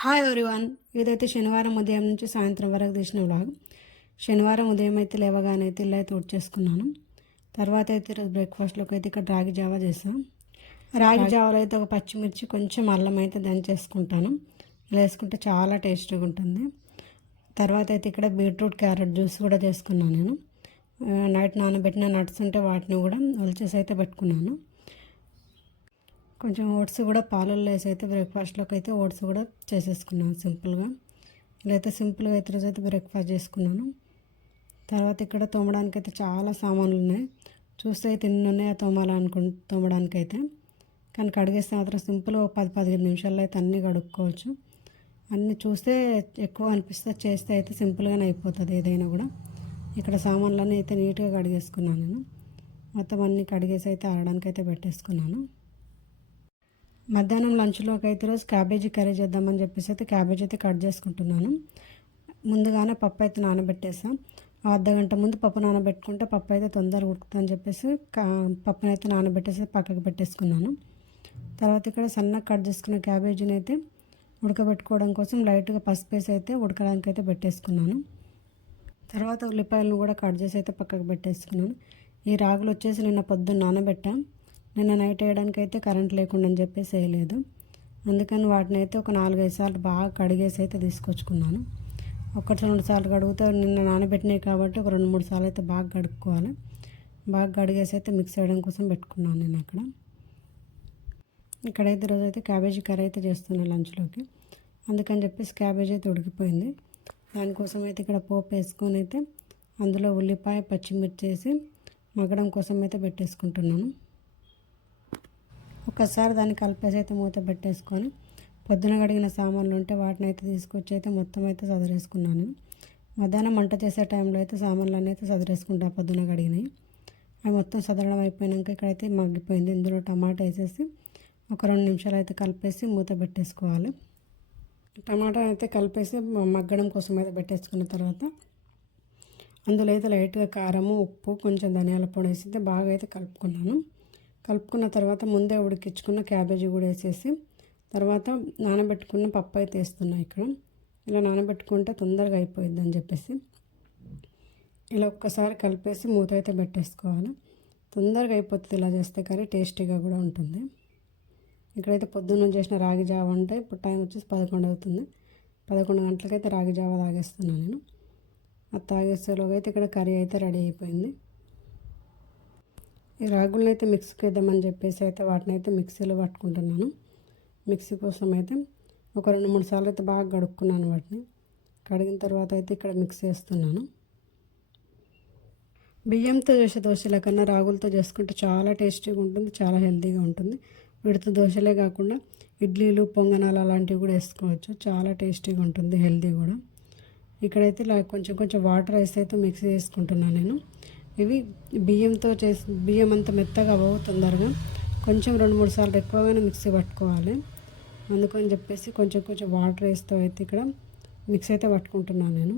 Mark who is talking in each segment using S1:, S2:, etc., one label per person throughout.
S1: Hi everyone ఇదైతే శనివారం ఉదయం నుంచి సాయంత్రం వరకు తీసిన వ్లాగ్ శనివారం ఉదయం అయితే లేవగానే అయితే ఇల్లు అయితే చేసుకున్నాను తర్వాత అయితే ఈరోజు బ్రేక్ఫాస్ట్లోకి అయితే ఇక్కడ రాగి జావా చేసాం. రాగి జావాలో అయితే ఒక పచ్చిమిర్చి కొంచెం అల్లం అయితే దంచేసుకుంటాను. ఇలా వేసుకుంటే చాలా టేస్టీగా ఉంటుంది. తర్వాత అయితే ఇక్కడ బీట్రూట్ క్యారెట్ జ్యూస్ కూడా చేసుకున్నాను నేను. నైట్ నానబెట్టిన నట్స్ ఉంటే వాటిని కూడా ఒలిచేసి అయితే పెట్టుకున్నాను. కొంచెం ఓట్స్ కూడా పాలల్లో వేసి అయితే బ్రేక్ఫాస్ట్లోకి అయితే ఓట్స్ కూడా చేసేసుకున్నాను సింపుల్గా. ఇలా అయితే సింపుల్గా అయితే రోజు అయితే బ్రేక్ఫాస్ట్ చేసుకున్నాను. తర్వాత ఇక్కడ తోమడానికి అయితే చాలా సామాన్లు ఉన్నాయి. చూస్తే అయితే ఎన్ని ఉన్నాయో తోమాలనుకు తోమడానికి అయితే కానీ కడిగేస్తే మాత్రం సింపుల్గా ఒక పది పదిహేను నిమిషాల్లో అయితే అన్నీ కడుక్కోవచ్చు. అన్నీ చూస్తే ఎక్కువ అనిపిస్తే చేస్తే అయితే సింపుల్గానే అయిపోతుంది ఏదైనా కూడా. ఇక్కడ సామాన్లన్నీ అయితే నీట్గా కడిగేసుకున్నాను నేను. మొత్తం అన్నీ కడిగేసి అయితే ఆడడానికి అయితే పెట్టేసుకున్నాను. మధ్యాహ్నం లంచ్లోకి అయితే రోజు క్యాబేజీ కర్రీ చేద్దామని చెప్పేసి అయితే క్యాబేజీ అయితే కట్ చేసుకుంటున్నాను. ముందుగానే పప్పు అయితే నానబెట్టేసాం. అర్ధ గంట ముందు పప్పు నానబెట్టుకుంటే పప్పు అయితే తొందరగా ఉడుకుతుందని చెప్పేసి కా- పప్పుని అయితే నానబెట్టేసి పక్కకు పెట్టేసుకున్నాను. తర్వాత ఇక్కడ సన్నగా కట్ చేసుకున్న క్యాబేజీని అయితే ఉడకబెట్టుకోవడం కోసం లైట్గా పసుపు వేసి అయితే ఉడకడానికి అయితే పెట్టేసుకున్నాను. తర్వాత ఉల్లిపాయలను కూడా కట్ చేసి అయితే పక్కకు పెట్టేసుకున్నాను. ఈ రాగులు వచ్చేసి నిన్న పొద్దున్న నానబెట్టా. నిన్న నైట్ వేయడానికి అయితే కరెంట్ లేకుండా అని చెప్పేసి వేయలేదు. అందుకని వాటిని అయితే ఒక నాలుగైదు సార్లు బాగా కడిగేసి అయితే తీసుకొచ్చుకున్నాను. ఒకటి రెండు సార్లు కడిగితే నిన్న నానబెట్టినాయి కాబట్టి ఒక రెండు మూడు సార్లు అయితే బాగా కడుక్కోవాలి. బాగా కడిగేసి అయితే మిక్స్ చేయడం కోసం పెట్టుకున్నాను నేను అక్కడ. ఇక్కడైతే ఈరోజు అయితే క్యాబేజీ కర్రీ అయితే చేస్తున్నాను లంచ్లోకి. అందుకని చెప్పేసి క్యాబేజీ అయితే ఉడికిపోయింది. దానికోసం అయితే ఇక్కడ పోపు వేసుకొని అయితే అందులో ఉల్లిపాయ పచ్చిమిర్చి వేసి మగ్గడం కోసం అయితే పెట్టేసుకుంటున్నాను. ఒకసారి దాన్ని కలిపేసి అయితే మూత పెట్టేసుకొని పొద్దున కడిగిన సామాన్లు ఉంటే వాటిని అయితే తీసుకొచ్చి అయితే మొత్తం అయితే సదరేసుకున్నాను. మధ్యాహ్నం వంట చేసే టైంలో అయితే సామాన్లు అన్నీ అయితే సదరేసుకుంటా పొద్దున కడిగినాయి అవి మొత్తం సదరడం అయిపోయాక ఇక్కడైతే మగ్గిపోయింది. ఇందులో టమాటా వేసేసి ఒక రెండు నిమిషాలు అయితే కలిపేసి మూత పెట్టేసుకోవాలి. టమాటా అయితే కలిపేసి మగ్గడం కోసం అయితే పెట్టేసుకున్న తర్వాత అందులో అయితే లైట్గా కారము ఉప్పు కొంచెం ధనియాల పొడి వేసి అయితే బాగా అయితే కలుపుకున్నాను. కలుపుకున్న తర్వాత ముందే ఉడికించుకున్న క్యాబేజీ కూడా వేసేసి తర్వాత నానబెట్టుకున్న పప్పు అయితే వేస్తున్నా ఇక్కడ. ఇలా నానబెట్టుకుంటే తొందరగా అయిపోయింది అని చెప్పేసి ఇలా ఒక్కసారి కలిపేసి మూత అయితే పెట్టేసుకోవాలి. తొందరగా అయిపోతుంది ఇలా చేస్తే కర్రీ టేస్టీగా కూడా ఉంటుంది. ఇక్కడైతే పొద్దున్న చేసిన రాగి జావ అంటే ఇప్పుడు టైం వచ్చేసి పదకొండు అవుతుంది. పదకొండు గంటలకైతే రాగి జావ తాగేస్తున్నాను నేను. అది తాగేసేలోగా అయితే ఇక్కడ కర్రీ అయితే రెడీ అయిపోయింది. ఈ రాగులను అయితే మిక్సీకి వేద్దామని చెప్పేసి అయితే వాటిని అయితే మిక్సీలో పట్టుకుంటున్నాను. మిక్సీ కోసం అయితే ఒక రెండు మూడు సార్లు అయితే బాగా కడుక్కున్నాను వాటిని. కడిగిన తర్వాత అయితే ఇక్కడ మిక్స్ చేస్తున్నాను. బియ్యంతో చేసే దోశల కన్నా రాగులతో చేసుకుంటే చాలా టేస్టీగా ఉంటుంది చాలా హెల్తీగా ఉంటుంది. వీటితో దోశలే కాకుండా ఇడ్లీలు పొంగనాలు అలాంటివి కూడా వేసుకోవచ్చు. చాలా టేస్టీగా ఉంటుంది హెల్తీ కూడా. ఇక్కడైతే ఇలా కొంచెం కొంచెం వాటర్ వేసి అయితే మిక్స్ చేసుకుంటున్నాను నేను. ఇవి బియ్యంతో చేసి బియ్యం అంత మెత్తగా అవ్వవు తొందరగా. కొంచెం రెండు మూడు సార్లు ఎక్కువగానే మిక్సీ పట్టుకోవాలి. అందుకని చెప్పేసి కొంచెం కొంచెం వాటర్ వేస్తూ అయితే ఇక్కడ మిక్స్ అయితే పట్టుకుంటున్నాను నేను.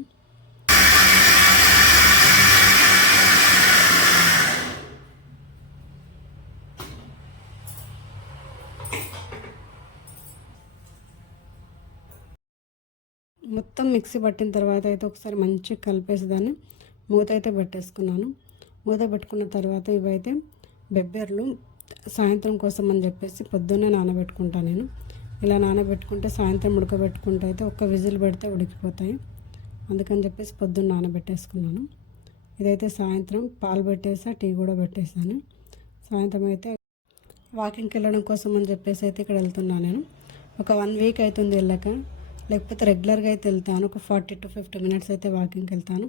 S1: మొత్తం మిక్సీ పట్టిన తర్వాత అయితే ఒకసారి మంచిగా కలిపేసి దాన్ని మూత అయితే పెట్టేసుకున్నాను. మూత పెట్టుకున్న తర్వాత ఇవైతే బెబ్బెర్లు సాయంత్రం కోసం అని చెప్పేసి పొద్దున్నే నానబెట్టుకుంటాను నేను. ఇలా నానబెట్టుకుంటే సాయంత్రం ఉడకబెట్టుకుంటే అయితే ఒక్క విజిల్ పెడితే ఉడికిపోతాయి. అందుకని చెప్పేసి పొద్దున్న నానబెట్టేసుకున్నాను. ఇదైతే సాయంత్రం పాలు పెట్టేసా టీ కూడా పెట్టేశాను. సాయంత్రం అయితే వాకింగ్కి వెళ్ళడం కోసం అని చెప్పేసి అయితే ఇక్కడ వెళ్తున్నాను నేను. ఒక వన్ వీక్ అవుతుంది వెళ్ళాక. లేకపోతే రెగ్యులర్గా అయితే వెళ్తాను. ఒక ఫార్టీ టు ఫిఫ్టీ మినిట్స్ అయితే వాకింగ్కి వెళ్తాను.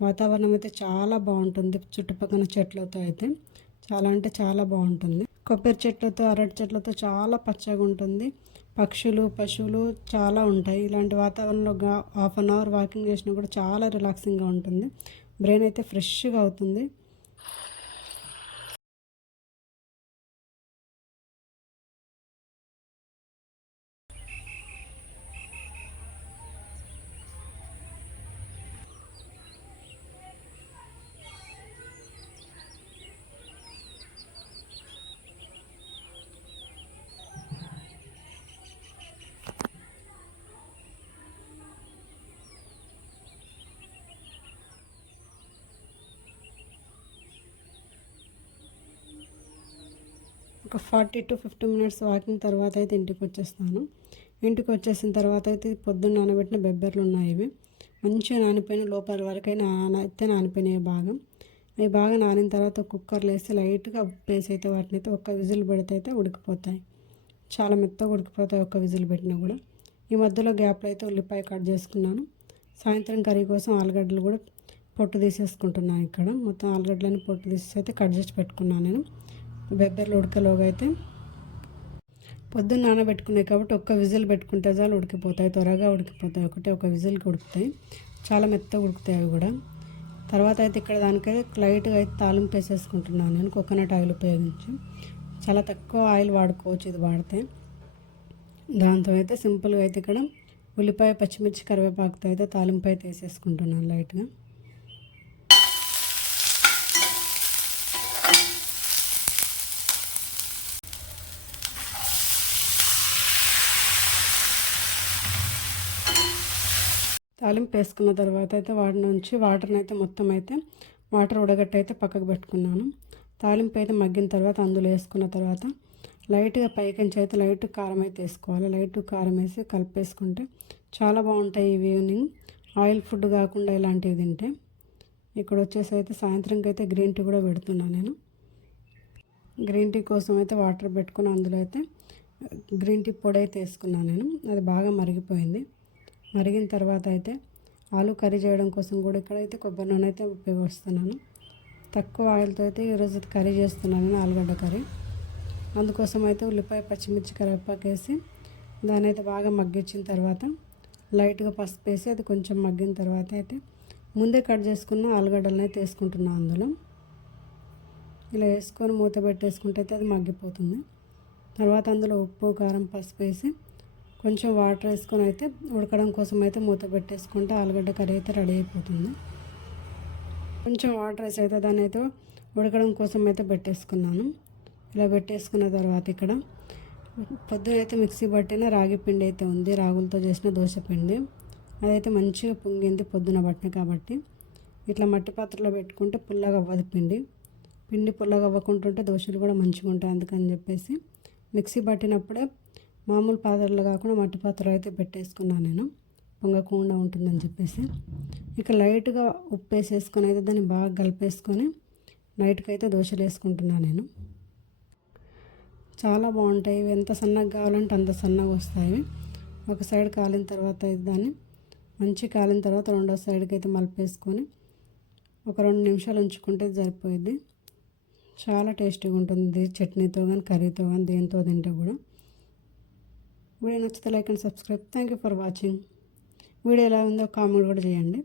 S1: వాతావరణం అయితే చాలా బాగుంటుంది చుట్టుపక్కల చెట్లతో అయితే. చాలా అంటే చాలా బాగుంటుంది. కొబ్బరి చెట్లతో అరటి చెట్లతో చాలా పచ్చగా ఉంటుంది. పక్షులు పశువులు చాలా ఉంటాయి. ఇలాంటి వాతావరణంలో హాఫ్ అన్ అవర్ వాకింగ్ చేసినా కూడా చాలా రిలాక్సింగ్గా ఉంటుంది. బ్రెయిన్ అయితే ఫ్రెష్గా అవుతుంది. ఒక forty to fifty minutes walking తర్వాత అయితే ఇంటికి వచ్చేస్తాను. ఇంటికి వచ్చేసిన తర్వాత అయితే పొద్దున్న నానబెట్టిన బెబ్బర్లు ఉన్నాయి ఇవి. మంచిగా నానిపోయిన లోపల వరకు నాన అయితే నానిపోయినాయి బాగా. అవి బాగా నానిన తర్వాత కుక్కర్లో వేసి లైట్గా ప్లేస్ అయితే వాటిని అయితే ఒక్క విజిల్ పెడితే అయితే ఉడికిపోతాయి. చాలా మెత్తగా ఉడికిపోతాయి ఒక్క విజిల్ పెట్టినా కూడా. ఈ మధ్యలో గ్యాప్లో అయితే ఉల్లిపాయ కట్ చేసుకున్నాను. సాయంత్రం కర్రీ కోసం ఆలుగడ్డలు కూడా పొట్టు తీసేసుకుంటున్నాను ఇక్కడ. మొత్తం ఆలుగడ్డలని పొట్టు తీసేసి అయితే కట్ చేసి పెట్టుకున్నాను నేను. బెబ్బర్లు ఉడకలోగా అయితే పొద్దున్న నానబెట్టుకున్నాయి కాబట్టి ఒక్క విజిల్ పెట్టుకుంటే చాలు ఉడికిపోతాయి. త్వరగా ఉడికిపోతాయి. ఒకటే ఒక విజిల్కి ఉడుకుతాయి. చాలా మెత్తగా ఉడుకుతాయి అవి కూడా. తర్వాత అయితే ఇక్కడ దానికైతే లైట్గా అయితే తాలింపు వేసేసుకుంటున్నాను నేను. కోకోనట్ ఆయిల్ ఉపయోగించి. చాలా తక్కువ ఆయిల్ వాడుకోవచ్చు ఇది వాడితే. దాంతో అయితే సింపుల్గా అయితే ఇక్కడ ఉల్లిపాయ పచ్చిమిర్చి కరివేపాకుతో అయితే తాలింపు అయితే వేసేసుకుంటున్నాను లైట్గా. తాలింపు వేసుకున్న తర్వాత అయితే వాటి నుంచి వాటర్ని అయితే మొత్తం అయితే వాటర్ ఉడగట్టి అయితే పక్కకు పెట్టుకున్నాను. తాలింపు అయితే మగ్గిన తర్వాత అందులో వేసుకున్న తర్వాత లైట్గా పైకించి అయితే లైట్ కారం అయితే వేసుకోవాలి. లైట్ కారం వేసి కలిపేసుకుంటే చాలా బాగుంటాయి ఇవి ఈవినింగ్. ఆయిల్ ఫుడ్ కాకుండా ఇలాంటివి తింటే. ఇక్కడ వచ్చేసి అయితే సాయంత్రంకి అయితే గ్రీన్ టీ కూడా పెడుతున్నాను నేను. గ్రీన్ టీ కోసం అయితే వాటర్ పెట్టుకుని అందులో అయితే గ్రీన్ టీ పొడి అయితే వేసుకున్నాను నేను. అది బాగా మరిగిపోయింది. మరిగిన తర్వాత అయితే ఆలు కర్రీ చేయడం కోసం కూడా ఇక్కడ అయితే కొబ్బరి నూనె అయితే ఉపయోగిస్తున్నాను. తక్కువ ఆయిల్తో అయితే ఈరోజు కర్రీ చేస్తున్నాను ఆలుగడ్డ కర్రీ. అందుకోసం అయితే ఉల్లిపాయ పచ్చిమిర్చి కరివేపాకు వేసి దాన్ని అయితే బాగా మగ్గించిన తర్వాత లైట్గా పసుపు వేసి అది కొంచెం మగ్గిన తర్వాత అయితే ముందే కట్ చేసుకున్న ఆలుగడ్డలను అయితే వేసుకుంటున్నాను అందులో. ఇలా వేసుకొని మూత పెట్టేసుకుంటే అయితే అది మగ్గిపోతుంది. తర్వాత అందులో ఉప్పు కారం పసుపు వేసి కొంచెం వాటర్ వేసుకొని అయితే ఉడకడం కోసం అయితే మూత పెట్టేసుకుంటే ఆలుగడ్డ కర్రీ అయితే రెడీ అయిపోతుంది. కొంచెం వాటర్ వేసి అయితే దాన్ని అయితే ఉడకడం కోసం అయితే పెట్టేసుకున్నాను. ఇలా పెట్టేసుకున్న తర్వాత ఇక్కడ పొద్దున అయితే మిక్సీ పట్టిన రాగి పిండి అయితే ఉంది రాగులతో చేసిన దోశ పిండి. అదైతే మంచిగా పొంగింది పొద్దున పట్టిన కాబట్టి. ఇట్లా మట్టి పాత్రలో పెట్టుకుంటే పుల్లగా అవ్వదు పిండి. పిండి పుల్లగా అవ్వకుంటుంటే దోశలు కూడా మంచిగా ఉంటాయి అందుకని చెప్పేసి మిక్సీ పట్టినప్పుడే మామూలు పాత్రలు కాకుండా మట్టి పాత్ర అయితే పెట్టేసుకున్నాను నేను. పొంగకుండా ఉంటుందని చెప్పేసి. ఇక లైట్గా ఉప్పు వేసేసుకొని అయితే దాన్ని బాగా కలిపేసుకొని నైట్కి అయితే దోశలు వేసుకుంటున్నాను నేను. చాలా బాగుంటాయి. ఇవి ఎంత సన్నగా కావాలంటే అంత సన్నగా వస్తాయి. ఒక సైడ్ కాలిన తర్వాత అయితే దాన్ని మంచి కాలిన తర్వాత రెండో సైడ్కి అయితే మలిపేసుకొని ఒక రెండు నిమిషాలు ఉంచుకుంటే సరిపోయింది చాలా టేస్టీగా ఉంటుంది. చట్నీతో కానీ కర్రీతో కానీ దేంతో తింటే కూడా. వీడియో నచ్చితే like and subscribe. Thank you for watching video ఎలా ఉందో కామెంట్ కూడా చేయండి.